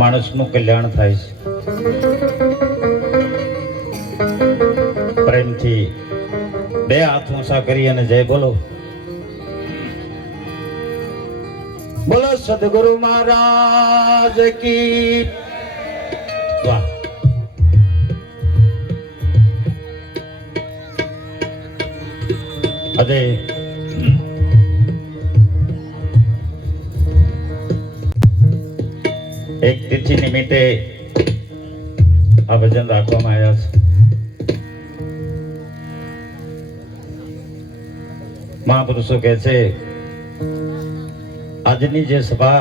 માણસનું કલ્યાણ થાય છે. પ્રેમથી બે હાથ ઊંચા કરી અને જય બોલો. બોલો સદગુરુ મહારાજ કી. વાહ. આજે એક તિથિ નિમિત્તે આ ભજન રાખવામાં આવ્યા છે. મહાપુરુષો કહે છે આજની જે સભા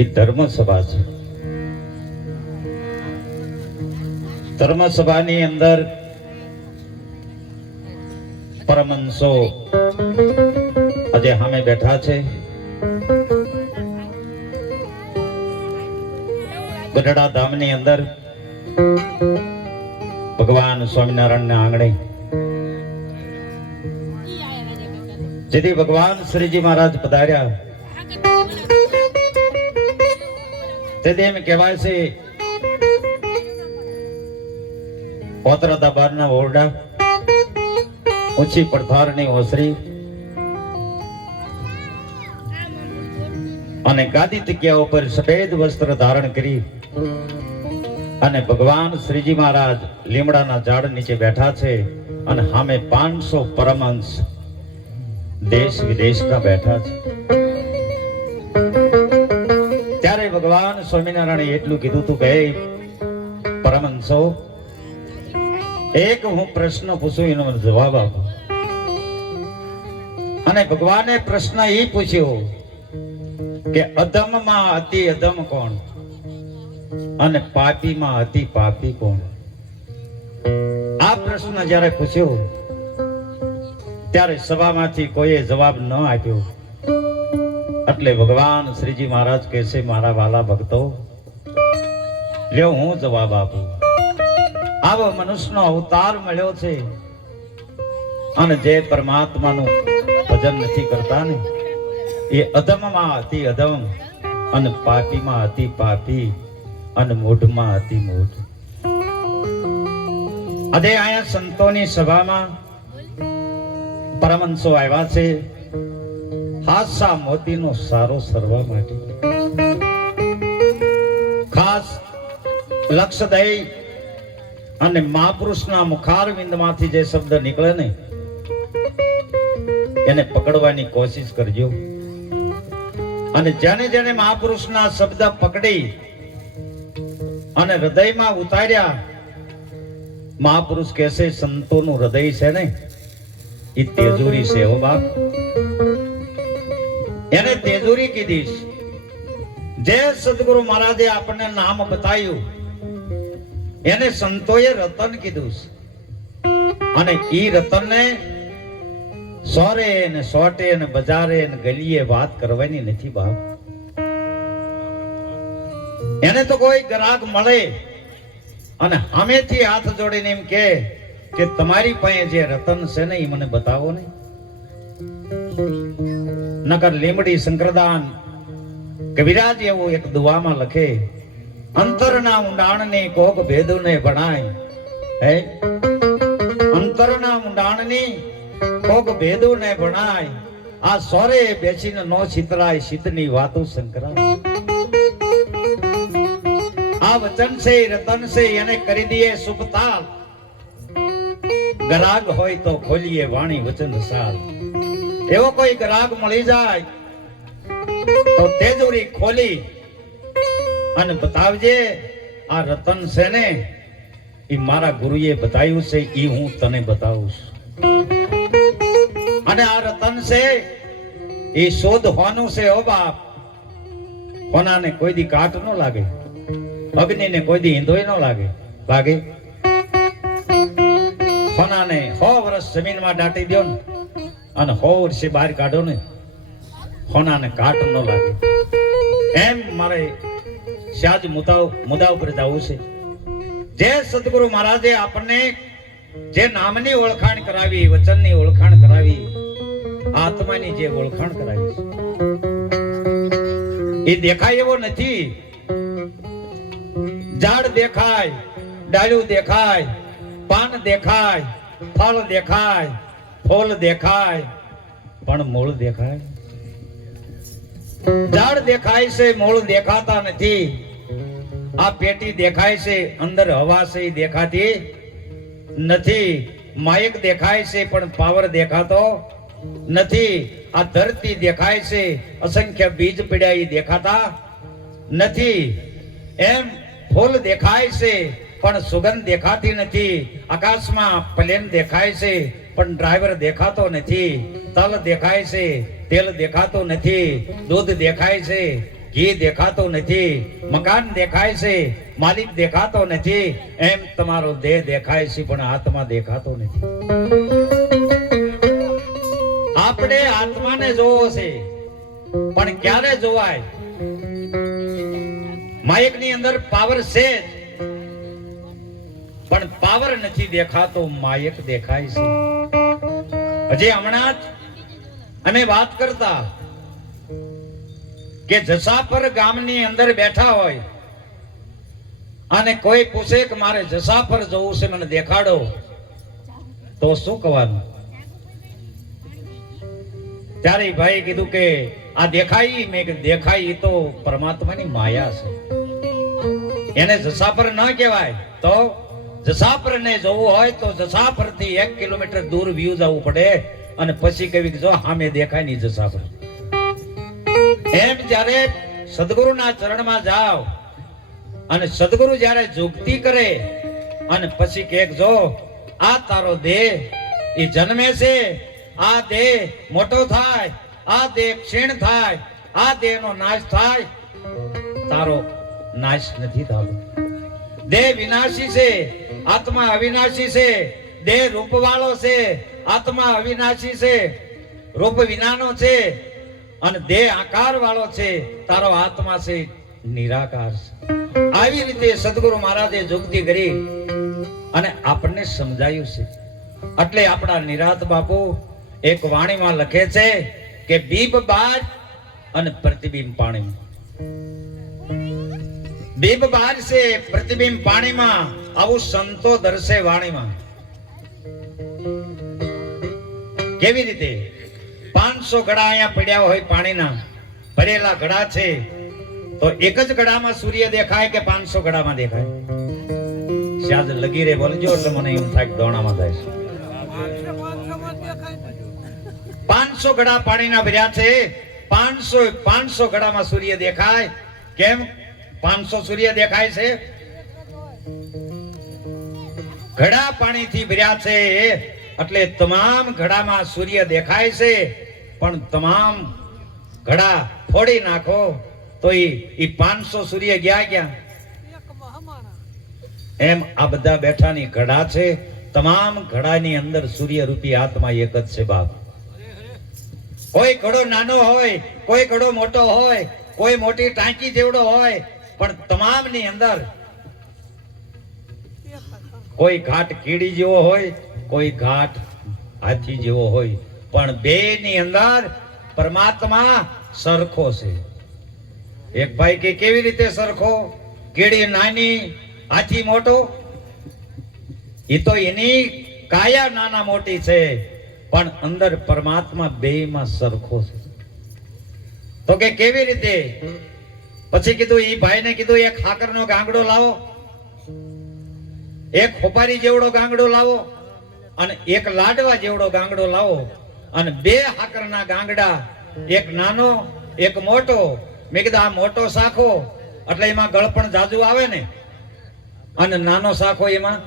એ ધર્મ સભા છે. ધર્મ સભાની અંદર પરમહંસો આજે સામે બેઠા છે. ગઢડા ધામની અંદર ભગવાન સ્વામિનારાયણ ના આંગણે જેથી ભગવાન શ્રીજી મહારાજ પધાર્યા તેથી એમ કહેવાય છે પોતરાદા બારના ઓરડા, ઊંચી પડથારની ઓસરી અને ગાદી તકિયા ઉપર સફેદ વસ્ત્ર ધારણ કરી અને ભગવાન શ્રીજી મહારાજ લીમડાના ઝાડ નીચે બેઠા છે અને સામે 500 પરમહંસ દેશ વિદેશ કા બેઠા છે. ત્યારે ભગવાન સ્વામિનારાયણે એટલું કીધું તું કે પરમહંસો, એક હું પ્રશ્ન પૂછું એનો જવાબ આપો. અને ભગવાને પ્રશ્ન એ પૂછ્યો કે અધમમાં અતિ અધમ કોણ અને પાપીમાં અતિ પાપી કોણ? આ પ્રશ્ન જ્યારે પૂછ્યો ત્યારે સભામાંથી કોઈએ જવાબ ન આપ્યો. એટલે ભગવાન શ્રીજી મહારાજ કહે છે મારા વાલા ભક્તો, લ્યો હું જવાબ આપું. આવો મનુષ્યનો અવતાર મળ્યો છે અને જે પરમાત્માનું ભજન નથી કરતા ને એ અધમમાં અતિ અધમ અને પાપીમાં અતિ પાપી અને મૂઢમાં અતિ મૂઢ. આજે અહીંયા સંતોની સભામાં પરમહંસો આવ્યા છે હાસા મોતીનો સારો સરવા માટે. ખાસ લક્ષ્ય દઈ અને મહાપુરુષના મુખારવિંદમાંથી જે શબ્દ નીકળે ને એને પકડવાની કોશિશ કરજો. અને જેને જેને મહાપુરુષના શબ્દ પકડી અને હૃદયમાં ઉતાર્યા, મહાપુરુષ કહેશે સંતોનું હૃદય છે ને એ તેજોરી છે હો બાપ. એને તેજોરી કીધીશ. જે સદગુરુ મહારાજે આપણને નામ બતાવ્યું એને સંતોએ રતન કીધું. અને ઈ રતનને સોરે ને સોટે ને બજારે ને ગલીએ વાત કરવાની નથી બાપ. એને તો કોઈ ગ્રાહક મળે અને સામેથી હાથ જોડીને એમ કે તમારી પાસે જે રતન છે ને એ મને બતાવો ને. નકર લીમડી શંકરદાન કવિરાજ એવું એક દુઆમાં લખે, અંતરના ઊંડાણને કોક ભેદને ભણાય. હે અંતરના ઊંડાણની કોક ભેદને ભણાય, આ સોરે બેસીને નો છિતરાય શીતની વાતો શંકરા. આ વચન છે રતન છે એને કરી દઈએ સુપતાલ. ગ્રાહક હોય તો ખોલીએ વાણી વચન સાલ. એવો કોઈ ગ્રાહક મળી જાય તો તેજોરી ખોલી અને બતાવજે આ રતન છે ને એ મારા ગુરુએ બતાવ્યું છે એ હું તને બતાવું છું. અને આ રતન છે એ શોધ હોવાનું છે હો બાપ. હોનાને કોઈ દી કાટ ન લાગે, અગ્નિને કોઈ દી ઈંધોય ન લાગે. લાગે હોનાને 100 વર્ષ જમીનમાં દાટી દો ને અને 100 વર્ષે બહાર કાઢો ને હોનાને કાટ ન લાગે. એમ મારે શાજ મુદ્દા ઉપર જવું છે. જે સદગુરુ મહારાજે આપણને જે નામની ઓળખાણ કરાવી, વચનની ઓળખાણ કરાવી, આત્માની જે ઓળખાણ કરાવી એ દેખાય એવો નથી. ઝાડ દેખાય, ડાળું દેખાય, પાન દેખાય, ફળ દેખાય, ફૂલ દેખાય, પણ મૂળ દેખાય? ઝાડ દેખાય છે, મૂળ દેખાતા નથી. આ પેટી દેખાય છે, અંદર હવા છે એ દેખાતી નથી. માઇક દેખાય છે પણ પાવર દેખાતો નથી. આ ધરતી દેખાય છે, અસંખ્ય બીજ પડ્યા એ દેખાતા નથી. એમ ફૂલ દેખાય છે પણ સુગંધ દેખાતી નથી. આકાશમાં પ્લેન દેખાય છે પણ ડ્રાઈવર દેખાતો નથી. તલ દેખાય છે, તેલ દેખાતો નથી. દૂધ દેખાય છે, ઘી દેખાતો નથી. મકાન દેખાય છે, માલિક દેખાતો નથી. એમ તમારો દેહ દેખાય છે પણ આત્મા દેખાતો નથી. આપણે આત્માને જોવો છે પણ ક્યારે જોવાય? માઇક ની અંદર પાવર છે પણ પાવર નથી દેખાતો, માયક દેખાય છે. હજી હમણાં જ અમે વાત કરતા કે જસાપર ગામની અંદર બેઠા હોય અને કોઈ પૂછે કે મારે જસાપર જવું છે, મને દેખાડો, તો શું કહેવાનું? ત્યારે ભાઈ કીધું કે આ દેખાય. મેં કીધું દેખાય એ તો પરમાત્માની માયા છે, એને જસાપર ન કહેવાય. તો જસાપર ને જોવું હોય તો જસાપર થી 1 કિલોમીટર દૂર વ્યૂ જવું પડે અને પછી કહેવી કે જો સામે દેખાય નહીં જસાપર. એમ જ્યારે સદગુરુના ચરણમાં જાઓ અને સદગુરુ જ્યારે જુગતિ કરે અને પછી કે જો આ તારો દેહ એ જન્મે છે, આ દેહ મોટો થાય, આ દેહ ક્ષીણ થાય, આ દેહનો નાશ થાય, તારો નાશ નથી થતો. દેહ વિનાશી છે, આત્મા અવિનાશી છે. દેહ રૂપવાળો છે, આત્મા અવિનાશી છે, રૂપ વિનાનો છે. અને દેહ આકાર વાળો છે, તારો આત્મા છે નિરાકાર છે. આવી રીતે સદગુરુ મહારાજે જુગતી કરી અને આપણને સમજાયું છે. એટલે આપણા નિરાત બાપુ એક વાણીમાં લખે છે કે બીબ બાર અને પ્રતિબિંબ પાણીમાં. બીબ બાર છે, પ્રતિબિંબ પાણીમાં, આવું સંતો દર્શે વાણીમાં. કેવી રીતે? 500 ઘડા અહીંયા પડ્યા હોય, પાણીના ભરેલા ઘડા છે, તો એક જ ઘડામાં સૂર્ય દેખાય કે 500 ઘડામાં દેખાય? શાયદ લગી રે બોલજો એટલે મને એમ થાય કે દોણામાં થાય છે. 500 ઘડા પાણીના ભર્યા છે, 500 ઘડામાં સૂર્ય દેખાય. કેમ 500 સૂર્ય દેખાય છે? ઘડા પાણીથી ભર્યા છે એટલે તમામ ઘડામાં સૂર્ય દેખાય છે. પણ તમામ ઘડા ફોડી નાખો તો એ 500 સૂર્ય ગયા ક્યાં? એમ આ બધા બેઠાની ઘડા છે, તમામ ઘડાની અંદર સૂર્ય રૂપી આત્મા એક જ છે બાપ. કોઈ ઘડો નાનો હોય, કોઈ ઘડો મોટો હોય, કોઈ મોટી ટાંકી જેવડો હોય, પણ તમામની અંદર કોઈ ઘાટ કીડી જેવો હોય, કોઈ ઘાટ હાથી જેવો હોય, પણ બે ની અંદર પરમાત્મા સરખો છે. એક ભાઈ કે કેવી રીતે સરખો? કીડી નાની, હાથી મોટો. એ તો એની કાયા નાના મોટી છે, પણ અંદર પરમાત્મા બેયમાં સરખો છે. તો કે કેવી રીતે? પછી કીધું એ ભાઈને કીધું એક ખાકરનો ગાંગડો લાવો, એક ખોપારી જેવડો ગાંગડો લાવો અને એક લાડવા જેવડો ગાંગડો લાવો અને બે હાકરના ગાંગડા, એક નાનો એક મોટો. મેં કીધું આ મોટો શાખો એટલે એમાં ગળપણ જાજુ આવે ને, અને નાનો શાખો એમાં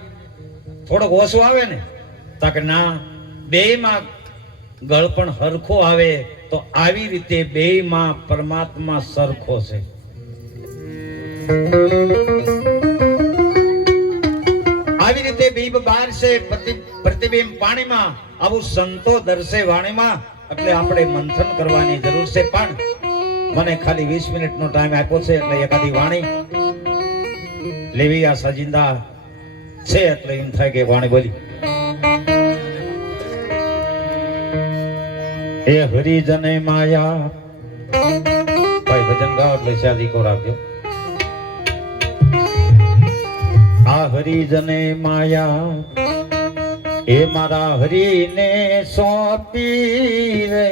થોડોક ઓછું આવે ને? તો કે ના, બેયમાં ગળપણ હરખો આવે. તો આવી રીતે બેયમાં પરમાત્મા સરખો છે. આવી રીતે બીબ બાર છે, પ્રતિબિંબ પાણીમાં, આવું સંતો દર્શે વાણીમાં. એટલે આપણે મંથન કરવાની જરૂર છે. પણ મને ખાલી 20 મિનિટનો ટાઈમ આપ્યો છે એટલે એકાદી વાણી લેવી આ સજિંદા છે, એટલે એમ થાય કે વાણી બોલી. એ હરિજને માયા ભાઈ ભજન ગાઓ એટલે શાદીકો રાખજો. આ હરિજને માયા એ મારા હરિને સોંપી રે,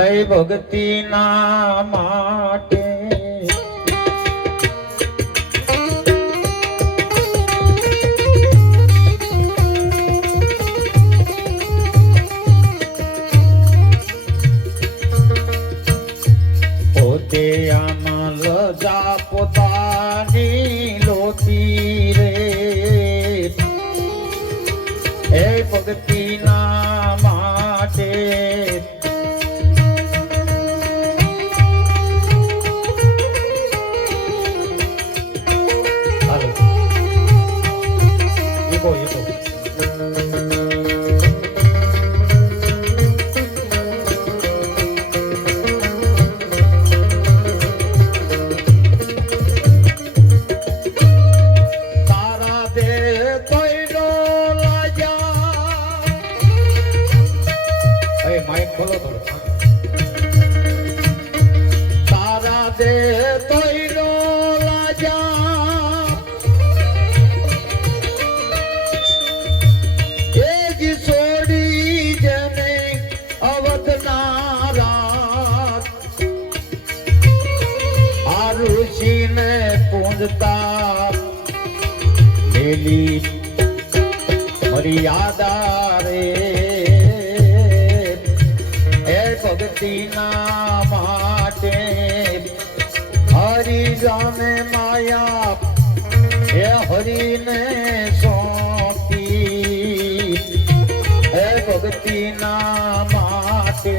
આ ભક્તિ ના માટે પોતે આમાં લજા પોતાની લોતી રે, એ ભક્તિ ના માટે લેલી મર્યાદા રે, એ ભક્તિ ના માટે હરિજને માયા એ હરિને સોંપી, એ ભક્તિ ના માટે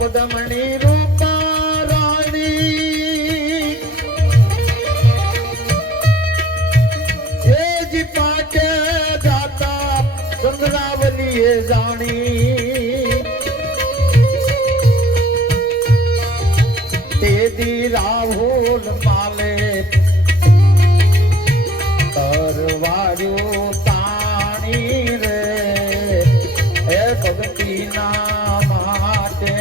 પદમણી રૂપા રાણી એ જી પાટે જાતા ચંદ્રાવલીએ જાણી, તે દી રાહુલ માલે તરવાર્યું તાણી રે, એ ભક્તિ ના માટે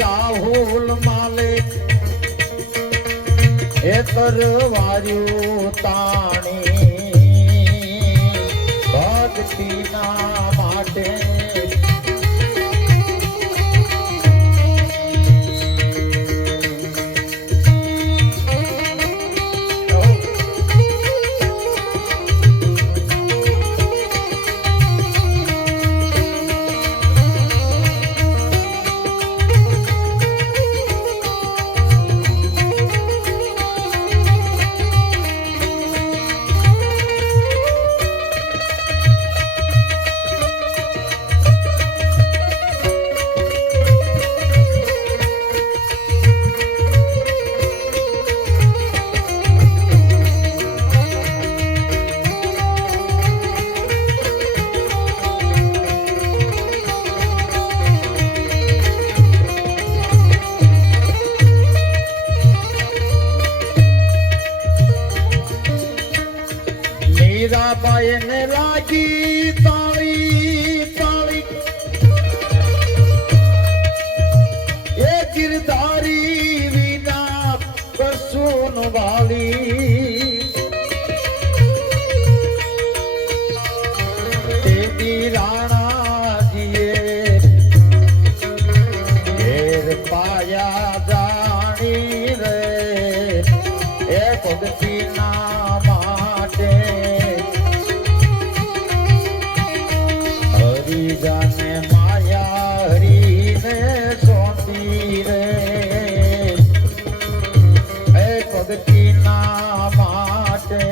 રાહુલ માલે એ કરવાર્યું તાણી ભક્તિ ના માટે. મીરાબાઈ ને લાગી તાળી તાળી એ ગિરધારી વિના કશું ન વાળી, તેદી રાણાજીએ ઘેર પાયા જાણી રે, ભક્તિના માટે હરિજને માયા હરીને સોંપી રે એ ભક્તિના માટે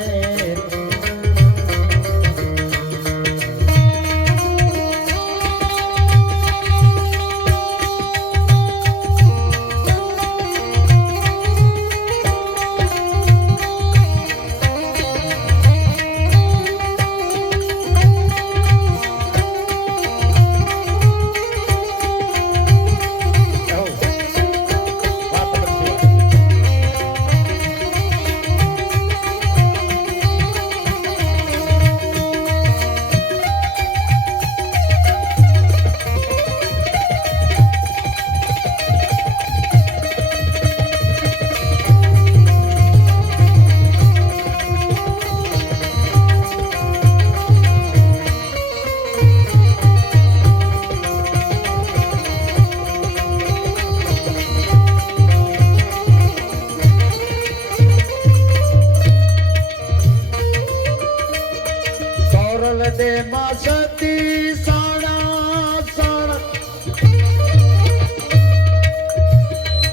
દે માં સતી સાણા સાણા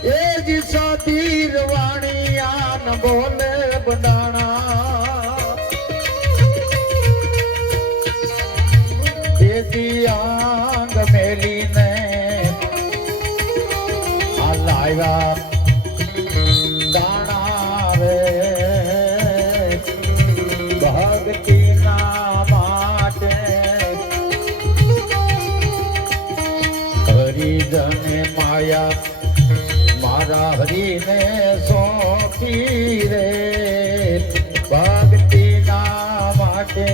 એ જી સાતીર વાણી આન બોલે બંધાણા દેતી આંગ મેલીને આ લાવ્યા દાણા રે ભક્તિના હરિજને માયા મારા હરિને સોંપી રે ભક્તિના માટે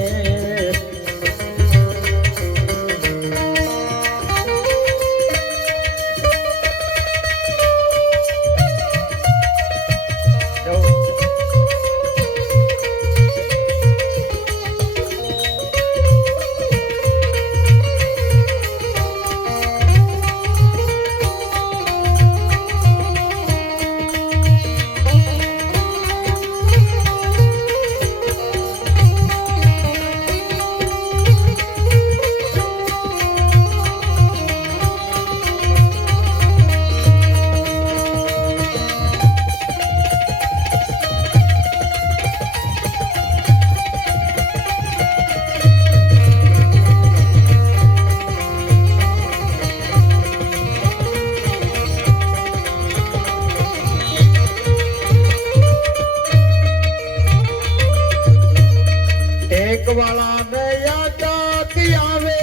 વાળા નયા તાકી આવે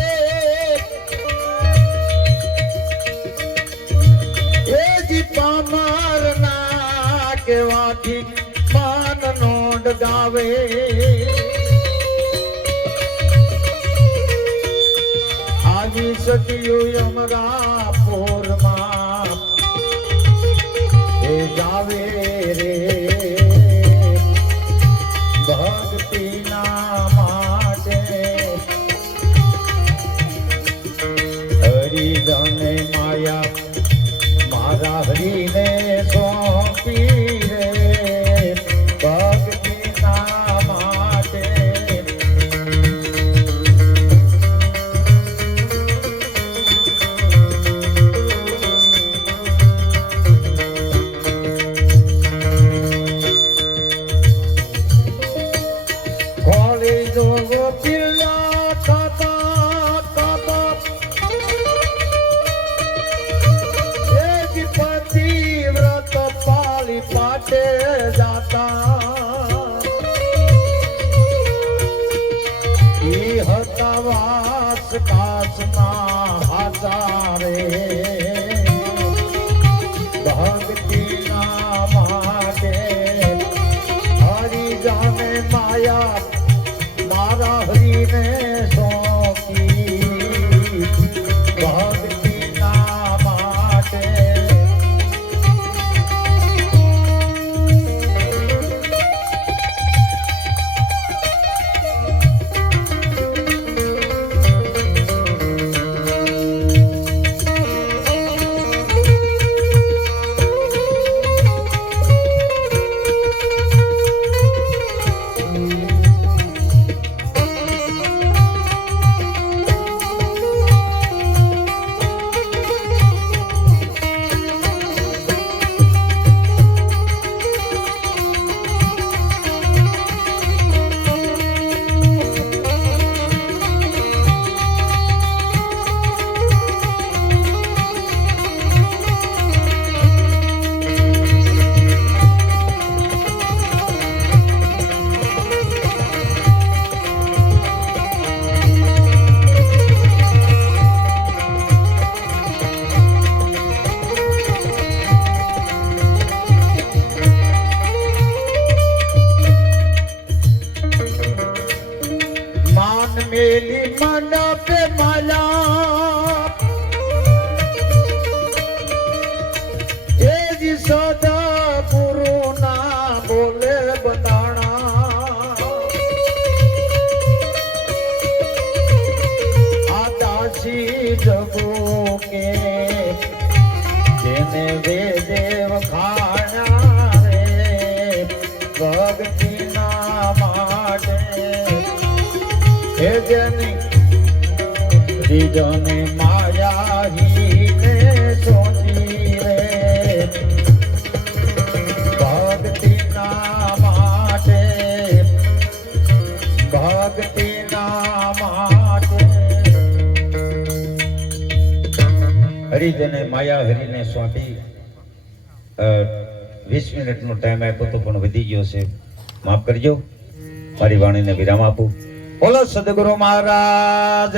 એ જી પામાર ના કેવાથી માન નો ડગાવે આવી સતિયું અમરા પોરમાં એ જાવે રે ભક્તિના માટે હરિજને માયા મારા હરિને સોંપી રે ભક્તિના માટે પાટે જાતા ઈ હતા વાસ કાસના હાજારે ભક્તિના માટે હરિજને માયા મારા હરિને સોંપી ભક્તિના માટે મેલી મંડપે માલા એ જ સદા ગુરુ ના બોલે બંધાણા આ દાસી જગો કે જેને વેદેવ ખાણા રે ભક્તિ ના માટે હે જની બીજોને માયા હીને સોચી રે ભક્તિ ના માટે ભક્તિ ના માટે હરિજને માયા હરિને સોંપી 20 મિનિટનો ટાઈમ આપ્યો તો પણ વધી ગયો છે માફ કરજો મારી વાણીને વિરામ આપું બોલો સદગુરુ મહારાજ